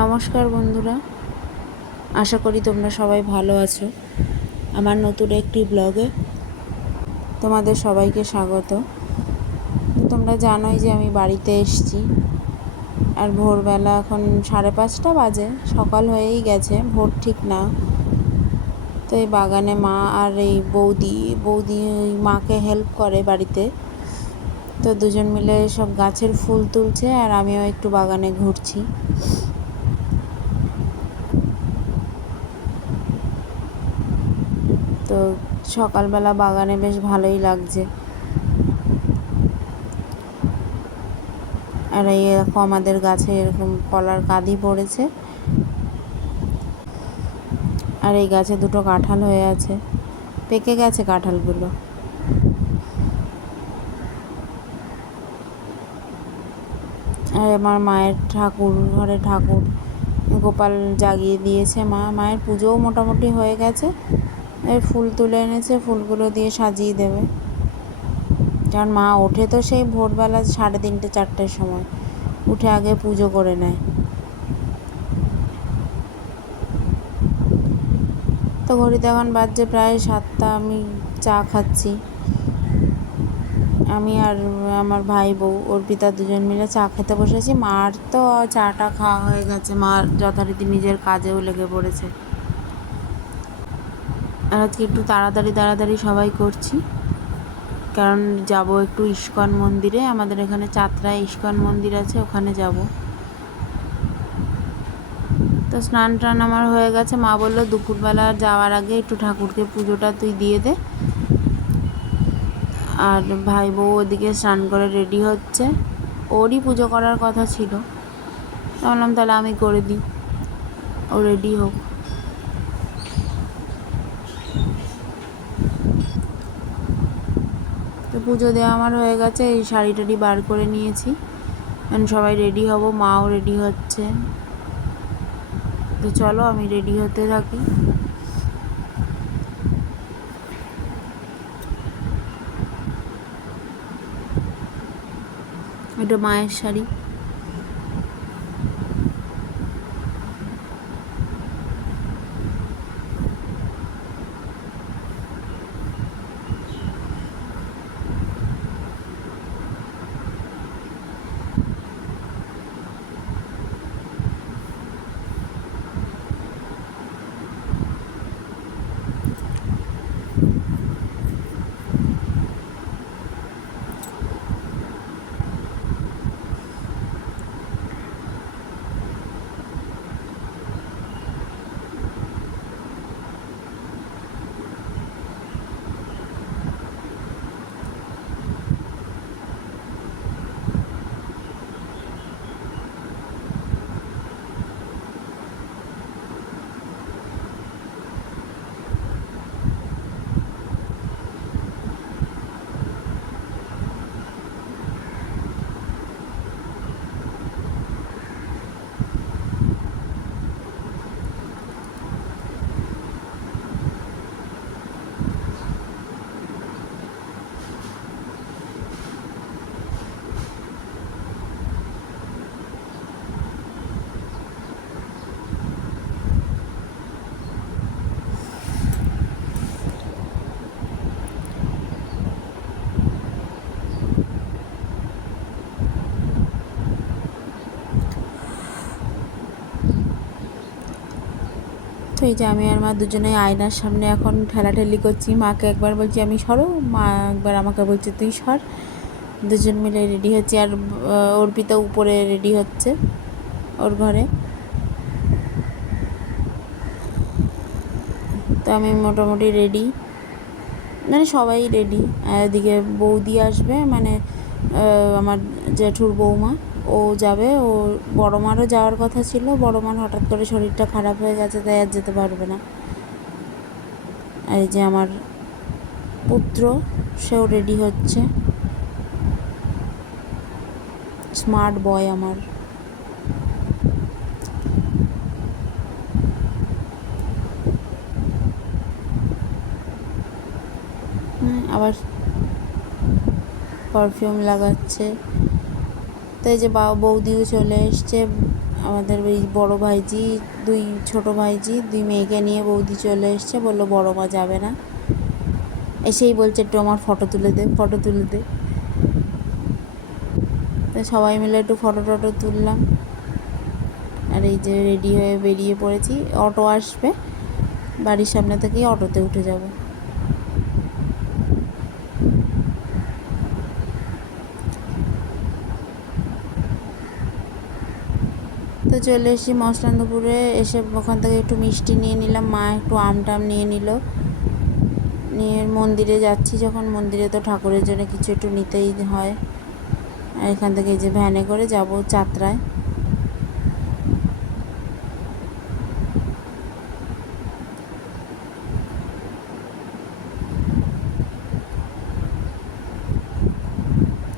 নমস্কার বন্ধুরা। আশা করি তোমরা সবাই ভালো আছো। আমার নতুন একটি ব্লগে তোমাদের সবাইকে স্বাগত। তোমরা জানোই যে আমি বাড়িতে এসছি। আর ভোরবেলা এখন সাড়ে পাঁচটা বাজে, সকাল হয়েই গেছে, ভোর ঠিক না। তো এই বাগানে মা আর এই বৌদি বৌদি ওই মাকে হেল্প করে বাড়িতে। তো দুজন মিলে সব গাছের ফুল তুলছে আর আমিও একটু বাগানে ঘুরছি। তো সকালবেলা বাগানে বেশ ভালোই লাগছে। আর এই এরকম আমাদের গাছে এরকম কলার কাঁদি পড়েছে। আর এই গাছে দুটো কাঁঠাল হয়ে আছে। পেকে গেছে কাঁঠালগুলো। আর আমার মায়ের ঠাকুর, ঘরে ঠাকুর, গোপাল জাগিয়ে দিয়েছে মা। মায়ের পুজোও মোটামুটি হয়ে গেছে। ফুল তুলে এনেছে, ফুলগুলো দিয়ে সাজিয়ে দেবে। কারণ মা ওঠে তো সেই ভোরবেলা সাড়ে তিনটে, চারটের সময়। উঠে আগে পুজো করে নেয়। তো ঘড়িতে এখন বাজছে প্রায় সাতটা, আমি চা খাচ্ছি। আমি আর আমার ভাই বউ অর্পিতা দুজন মিলে চা খেতে বসেছি। মার তো চাটা খাওয়া হয়ে গেছে। মার যথারীতি নিজের কাজেও লেগে পড়েছে। আর আজকে একটু তাড়াতাড়ি তাড়াতাড়ি সবাই করছি। কারণ যাব একটু ইস্কন মন্দিরে। আমাদের এখানে চাতরায় ইস্কন মন্দির আছে, ওখানে যাব। তো স্নান টান আমার হয়ে গেছে। মা বলল, দুপুরবেলা যাওয়ার আগে একটু ঠাকুরকে পুজোটা তুই দিয়ে দে। আর ভাই বউ ওদিকে স্নান করে রেডি হচ্ছে। ওরই পুজো করার কথা ছিল। বললাম তাহলে আমি করে দিই। ও রেডি হোক। তো পুজো দেওয়া আমার হয়ে গেছে, এই শাড়ি টাড়ি বার করে নিয়েছি। এখন সবাই রেডি হব, মাও রেডি হচ্ছে। তো চলো আমি রেডি হতে থাকি। এটা মায়ের শাড়ি। তো এই যে আমি আর মা দুজনে আয়নার সামনে এখন ঠেলাঠেলি করছি। মাকে একবার বলছি, আমি সরো? মা একবার আমাকে বলছে, তুই সর। দুজন মিলে রেডি হচ্ছে আর অর্পিতা উপরে রেডি হচ্ছে ওর ঘরে। তো আমি মোটামুটি রেডি মানে সবাই রেডি এদিকে বৌদি আসবে মানে আমার জেঠুর বৌমা। ও যাবে, ও বড় মারও যাওয়ার কথা ছিল বড় মার হঠাৎ করে শরীরটা খারাপ হয়ে গেছে, তাই আর যেতে পারবে না। আর এই যে আমার পুত্র, সেও রেডি হচ্ছে। স্মার্ট বয় আমার। আবার পারফিউম লাগাচ্ছে। তো এই যে বৌদিও চলে এসছে, আমাদের ওই বড় ভাইজি, দুই ছোট ভাইজি, দুই মেয়েকে নিয়ে বৌদি চলে এসছে, বলল বড় মা যাবে না। এসেই বলছে, একটু আমার ফটো তুলে দে ফটো তুলে দে। তো সবাই মিলে একটু ফটো টটো তুললাম। আর এই যে রেডি হয়ে বেরিয়ে পড়েছি অটো আসবে, বাড়ির সামনে থেকেই অটোতে উঠে যাব তো চলে এসেছি মসলান্দপুরে এসে ওখান থেকে একটু মিষ্টি নিয়ে নিলাম। মা একটু আম টাম নিয়ে নিল। নিয়ে মন্দিরে যাচ্ছি যখন। মন্দিরে তো ঠাকুরের জন্য কিছু একটু নিতেই হয়। এখান থেকে যে ভ্যানে করে যাব চাত্রায়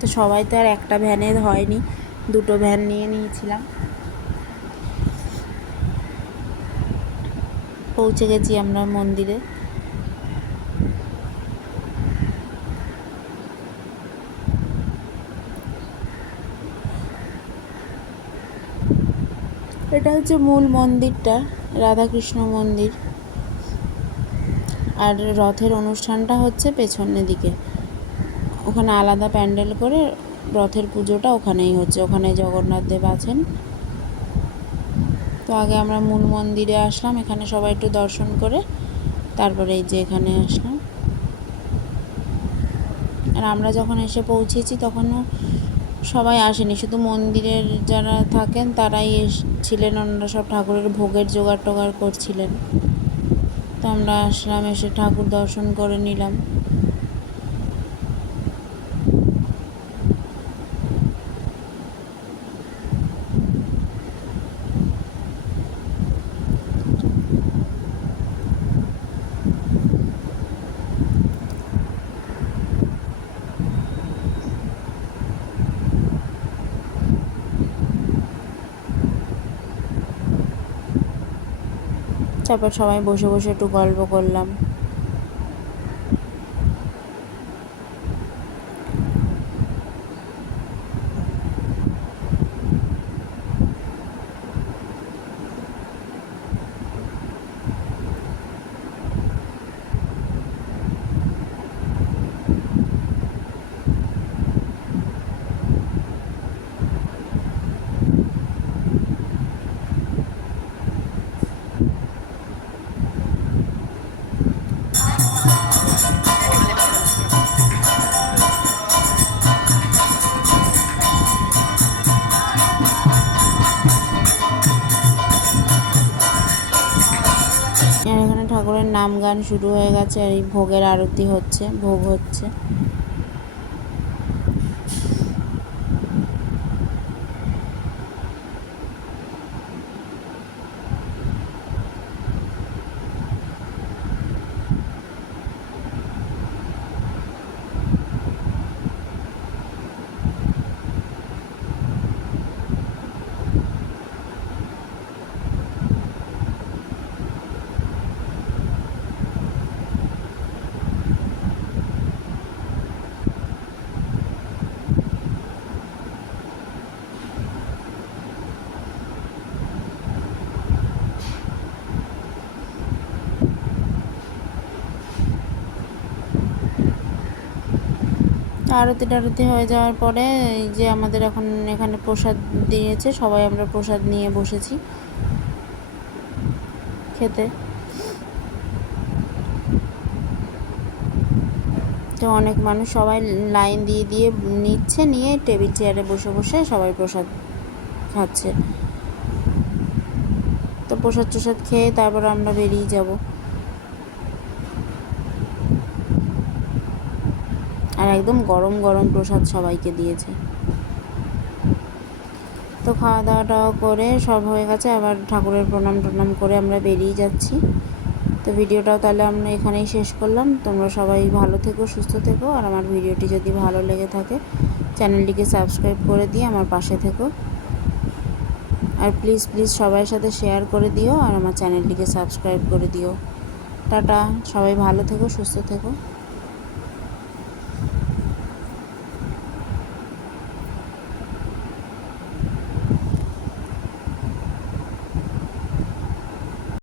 তো সবাই তো আর একটা ভ্যানে হয়নি। দুটো ভ্যান নিয়ে নিয়েছিলাম। পৌঁছে গেছি আমরা মন্দিরে। এটা হচ্ছে মূল মন্দিরটা, রাধাকৃষ্ণ মন্দির। আর রথের অনুষ্ঠানটা হচ্ছে পেছনের দিকে। ওখানে আলাদা প্যান্ডেল করে রথের পুজোটা ওখানেই হচ্ছে। ওখানে জগন্নাথ দেব আছেন। তো আগে আমরা মূল মন্দিরে আসলাম, এখানে সবাই একটু দর্শন করে তারপরে এই যে এখানে আসলাম। আর আমরা যখন এসে পৌঁছেছি তখনও সবাই আসেনি, শুধু মন্দিরের যারা থাকেন তারাই ছিলেন ওনারা সব ঠাকুরের ভোগের জোগাড় টোগাড় করছিলেন। তো আমরা আসলাম, এসে ঠাকুর দর্শন করে নিলাম। তারপর সবাই বসে বসে একটু গল্প করলাম। গান শুরু হয়ে গেছে আর এই ভোগের আরতি হচ্ছে ভোগ হচ্ছে। আরতি টারতি হয়ে যাওয়ার পরে এই যে আমাদের এখন এখানে প্রসাদ দিয়েছে, সবাই আমরা প্রসাদ নিয়ে বসেছি খেতে। তো অনেক মানুষ সবাই লাইন দিয়ে দিয়ে নিচ্ছে, নিয়ে টেবিল চেয়ারে বসে বসে সবাই প্রসাদ খাচ্ছে। তো প্রসাদ টসাদ খেয়ে তারপর আমরা বেরিয়ে যাব। আর একদম গরম গরম প্রসাদ সবাইকে দিয়েছে। তো খাওয়া দাওয়া টাওয়া করে সব হয়ে গেছে, আবার ঠাকুরের প্রণাম টনাম করে আমরা বেরিয়ে যাচ্ছি। তো ভিডিওটাও তাহলে আমরা এখানেই শেষ করলাম। তোমরা সবাই ভালো থেকো, সুস্থ থেকো, আর আমার ভিডিওটি যদি ভালো লেগে থাকে, চ্যানেলটিকে সাবস্ক্রাইব করে দিয়ে আমার পাশে থেকো। আর প্লিজ প্লিজ সবার সাথে শেয়ার করে দিও, আর আমার চ্যানেলটিকে সাবস্ক্রাইব করে দিও। টাটা, সবাই ভালো থেকো, সুস্থ থেকো।